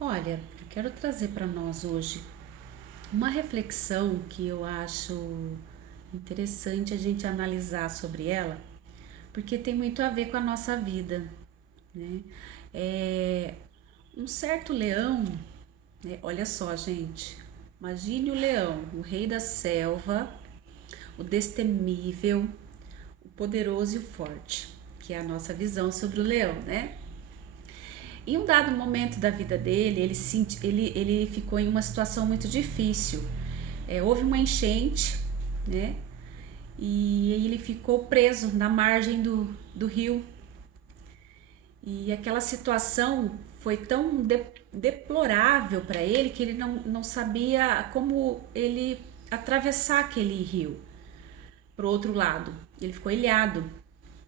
Olha, eu quero trazer para nós hoje uma reflexão que eu acho interessante a gente analisar sobre ela, porque tem muito a ver com a nossa vida, né? É, um certo leão, né? Olha só, gente, imagine o leão, o rei da selva, o destemível, o poderoso e o forte, que é a nossa visão sobre o leão, né? Em um dado momento da vida dele, ele ficou em uma situação muito difícil. Houve uma enchente, né? E ele ficou preso na margem do rio. E aquela situação foi tão deplorável para ele que ele não sabia como ele atravessar aquele rio para o outro lado. Ele ficou ilhado,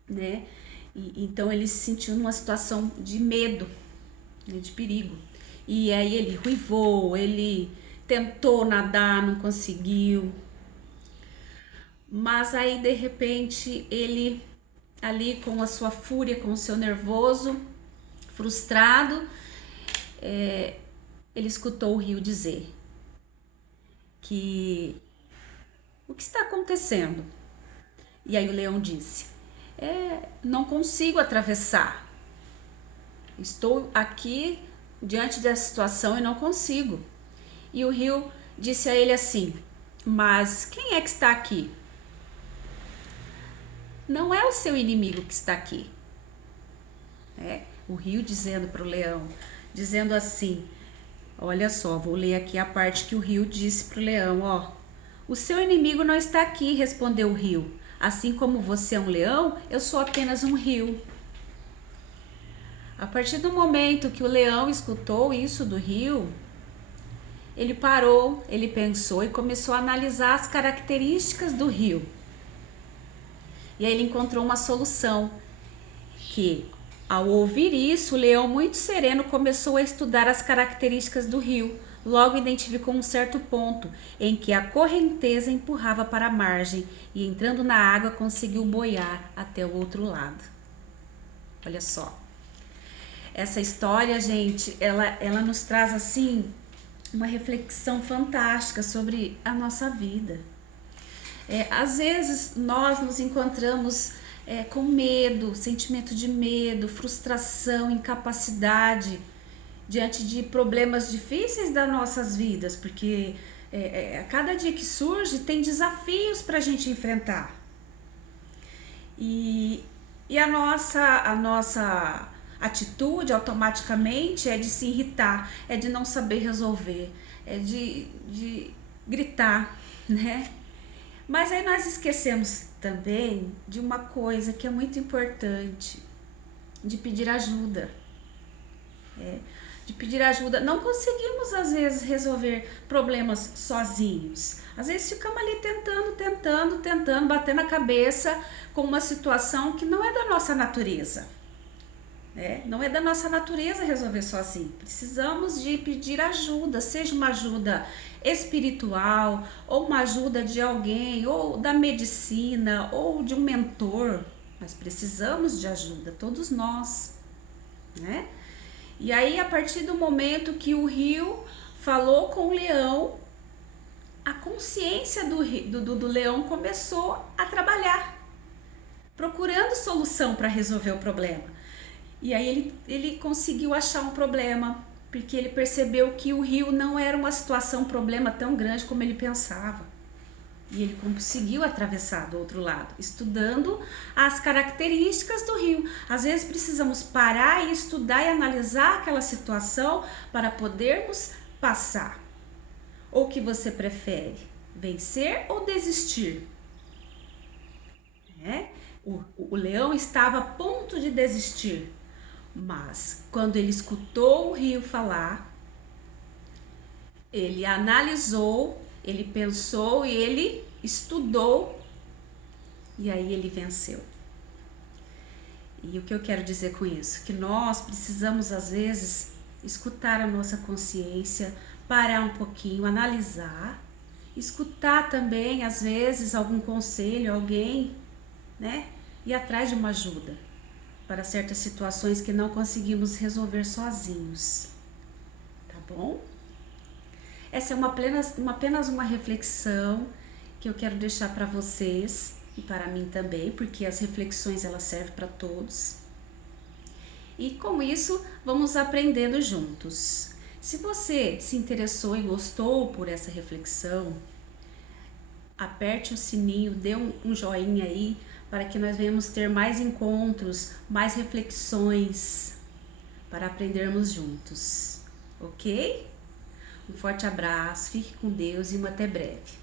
né? Então ele se sentiu numa situação de medo, né, de perigo. E aí ele ruivou, ele tentou nadar, não conseguiu. Mas aí de repente ele ali com a sua fúria, com o seu nervoso, frustrado, ele escutou o rio dizer que o que está acontecendo? E aí o leão disse: não consigo atravessar. Estou aqui diante dessa situação e não consigo. E o rio disse a ele assim: mas quem é que está aqui? Não é o seu inimigo que está aqui. O rio dizendo para o leão, dizendo assim, olha só, vou ler aqui a parte que o rio disse para o leão, ó. O seu inimigo não está aqui, respondeu o rio. Assim como você é um leão, eu sou apenas um rio. A partir do momento que o leão escutou isso do rio, ele parou, ele pensou e começou a analisar as características do rio. E aí ele encontrou uma solução, que ao ouvir isso, o leão muito sereno começou a estudar as características do rio. Logo identificou um certo ponto em que a correnteza empurrava para a margem e entrando na água conseguiu boiar até o outro lado. Olha só. Essa história, gente, ela nos traz assim uma reflexão fantástica sobre a nossa vida. Às vezes nós nos encontramos com medo, sentimento de medo, frustração, incapacidade diante de problemas difíceis das nossas vidas, porque a cada dia que surge tem desafios para a gente enfrentar. E a nossa atitude automaticamente é de se irritar, é de não saber resolver, é de gritar, né? Mas aí nós esquecemos também de uma coisa que é muito importante, de pedir ajuda. De pedir ajuda. Não conseguimos às vezes resolver problemas sozinhos. Às vezes ficamos ali tentando, batendo a cabeça com uma situação que não é da nossa natureza. Não é da nossa natureza resolver sozinho. Precisamos de pedir ajuda, seja uma ajuda espiritual, ou uma ajuda de alguém, ou da medicina, ou de um mentor. Mas precisamos de ajuda, todos nós, né? E aí, a partir do momento que o rio falou com o leão, a consciência do leão começou a trabalhar, procurando solução para resolver o problema. E aí ele conseguiu achar um problema, porque ele percebeu que o rio não era uma situação, um problema tão grande como ele pensava. E ele conseguiu atravessar do outro lado, estudando as características do rio. Às vezes precisamos parar e estudar e analisar aquela situação para podermos passar. Ou o que você prefere, vencer ou desistir? O leão estava a ponto de desistir, mas quando ele escutou o rio falar, ele analisou, ele pensou e ele estudou, e aí ele venceu. E o que eu quero dizer com isso? Que nós precisamos às vezes escutar a nossa consciência, parar um pouquinho, analisar, escutar também às vezes algum conselho, alguém, né? Ir atrás de uma ajuda para certas situações que não conseguimos resolver sozinhos. bom? Essa é apenas uma reflexão que eu quero deixar para vocês e para mim também, porque as reflexões elas servem para todos. E com isso, vamos aprendendo juntos. Se você se interessou e gostou por essa reflexão, aperte o sininho, dê um joinha aí, para que nós venhamos ter mais encontros, mais reflexões, para aprendermos juntos, ok? Um forte abraço, fique com Deus e até breve.